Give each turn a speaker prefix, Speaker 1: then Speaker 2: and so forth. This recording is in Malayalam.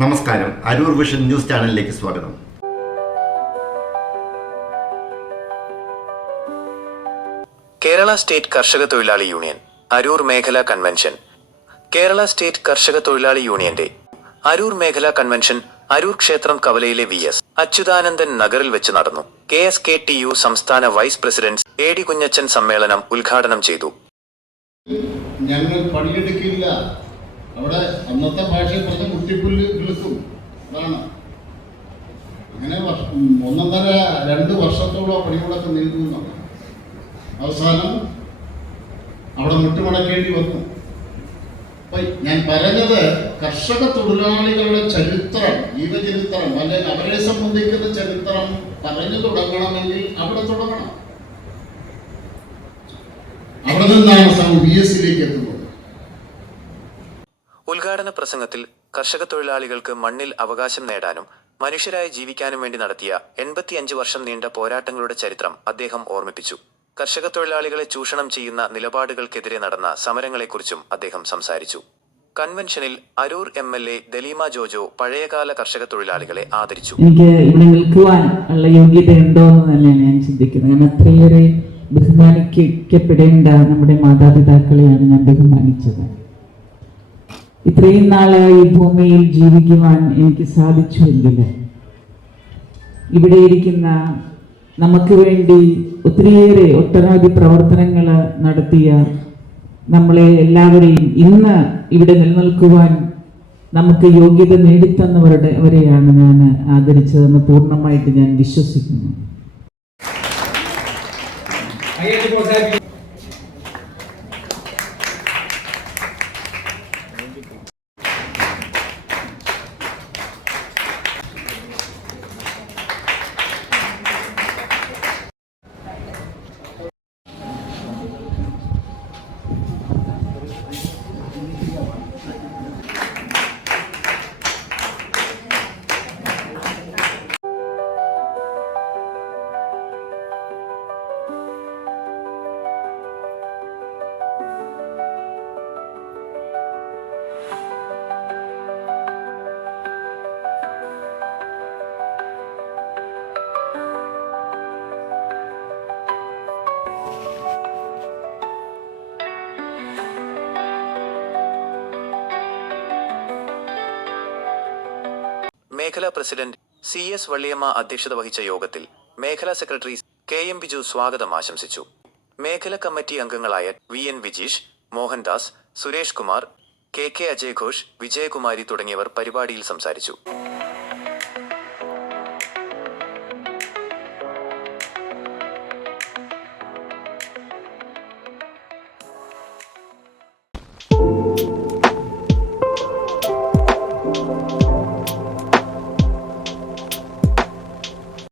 Speaker 1: നമസ്കാരം. അരൂർ വിഷൻ ന്യൂസ് ചാനലിലേക്ക് സ്വാഗതം.
Speaker 2: കേരള സ്റ്റേറ്റ് കർഷക തൊഴിലാളി യൂണിയൻ അരൂർ മേഖല കൺവെൻഷൻ. കേരള സ്റ്റേറ്റ് കർഷക തൊഴിലാളി യൂണിയന്റെ അരൂർ മേഖല കൺവെൻഷൻ അരൂർ ക്ഷേത്രം കവലയിലെ വി എസ് അച്യുതാനന്ദൻ നഗറിൽ വെച്ച് നടന്നു. K S K T U സംസ്ഥാന vice president A D Kunjachan സമ്മേളനം ഉദ്ഘാടനം ചെയ്തു.
Speaker 3: ഞങ്ങൾ പണിയെടുക്കില്ല. അവിടെ അന്നത്തെ ഭാഷയിൽ പറഞ്ഞ മുട്ടിപ്പുല്ല് കിളുക്കും അതാണ്. അങ്ങനെ വർഷം ഒന്നൊന്നര രണ്ട് വർഷത്തോളം ആ പണികളൊക്കെ നീങ്ങുന്നു. അവസാനം അവിടെ മുട്ടുമടക്കേണ്ടി വന്നു. അപ്പൊ ഞാൻ പറഞ്ഞത് കർഷക തൊഴിലാളികളുടെ ചരിത്രം ജീവചരിത്രം അല്ലെങ്കിൽ അവരെ സംബന്ധിക്കുന്ന ചരിത്രം പറഞ്ഞു തുടങ്ങണമെങ്കിൽ അവിടെ തുടങ്ങണം. അവിടെ നിന്നാണ് ബി സിയിലേക്ക് എത്തുന്നത്.
Speaker 2: ഉദ്ഘാടന പ്രസംഗത്തിൽ കർഷക തൊഴിലാളികൾക്ക് മണ്ണിൽ അവകാശം നേടാനും മനുഷ്യരായി ജീവിക്കാനും വേണ്ടി നടത്തിയ എൺപത്തിയഞ്ച് വർഷം നീണ്ട പോരാട്ടങ്ങളുടെ ചരിത്രം അദ്ദേഹം ഓർമ്മിപ്പിച്ചു. കർഷക തൊഴിലാളികളെ ചൂഷണം ചെയ്യുന്ന നിലപാടുകൾക്കെതിരെ നടന്ന സമരങ്ങളെക്കുറിച്ചും അദ്ദേഹം സംസാരിച്ചു. കൺവെൻഷനിൽ Aroor M L A Daleema Jojo പഴയകാല കർഷക തൊഴിലാളികളെ ആദരിച്ചു.
Speaker 4: എനിക്ക് ഇവിടെ നിൽക്കുവാൻ ഉള്ള യോഗ്യത ഉണ്ടോ എന്ന് തന്നെയാണ് ഞാൻ ചിന്തിക്കുന്നത്. കാരണം അത്രയേറെ ബഹുമാനിക്കപ്പെടേണ്ട നമ്മുടെ മാതാപിതാക്കളെയാണ് ഞാൻ ബഹുമാനിച്ചത്. ഇത്രയും നാൾ ഈ ഭൂമിയിൽ ജീവിക്കുവാൻ എനിക്ക് സാധിച്ചുവെങ്കിൽ ഇവിടെ ഇരിക്കുന്ന നമുക്ക് വേണ്ടി ഒത്തിരിയേറെ ഒട്ടനവധി പ്രവർത്തനങ്ങൾ നടത്തിയ നമ്മളെ എല്ലാവരെയും ഇന്ന് ഇവിടെ നിലനിൽക്കുവാൻ നമുക്ക് യോഗ്യത നേടിത്തന്നവരുടെ അവരെയാണ് ഞാൻ ആദരിച്ചതെന്ന് പൂർണമായിട്ട് ഞാൻ വിശ്വസിക്കുന്നു.
Speaker 2: മേഖലാ പ്രസിഡന്റ് സി എസ് വള്ളിയമ്മ അധ്യക്ഷത വഹിച്ച യോഗത്തിൽ മേഖലാ സെക്രട്ടറി കെ എം ബിജു സ്വാഗതം ആശംസിച്ചു മേഖല കമ്മിറ്റി അംഗങ്ങളായ V N Vijeesh Mohandas Suresh Kumar K K Ajay Ghosh Vijayakumari തുടങ്ങിയവർ പരിപാടിയിൽ സംസാരിച്ചു Thank you.